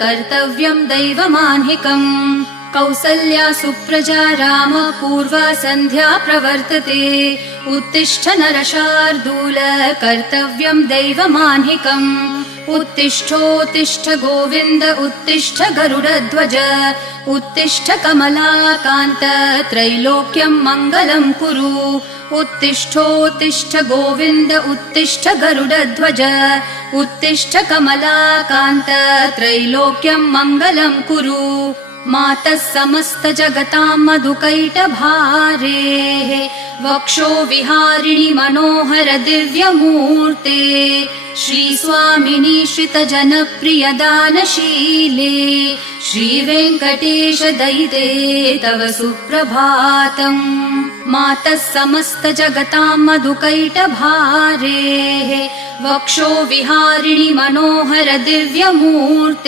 कर्तव्यं दैवमान्हिकम् कौसल्या सुप्रजा राम पूर्वा सन्ध्या प्रवर्तते उत्तिष्ठ नरशार्दूल कर्तव्यं दैवमान्हिकम् उत्तिष्ठोत्तिष्ठ गोविन्द उत्तिष्ठ गरुडध्वज उत्तिष्ठ कमलाकान्त त्रैलोक्यं मङ्गलं कुरु उत्तिष्ठोत्तिष्ठ गोविन्द उत्तिष्ठ गरुडध्वज उत्तिष्ठ कमलाकान्त त्रैलोक्यं मङ्गलं कुरु मातः समस्त जगतां मधुकैटभारेः वक्षो विहारिणि मनोहर दिव्यमूर्ते श्रीस्वामिनि श्रितजनप्रियदानशीले श्रीवेङ्कटेश दयिते तव सुप्रभातम् मातः समस्त जगतां मधुकैटभारेः वक्षो विहारिणि मनोहर दिव्यमूर्ते